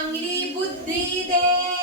ang libod dide.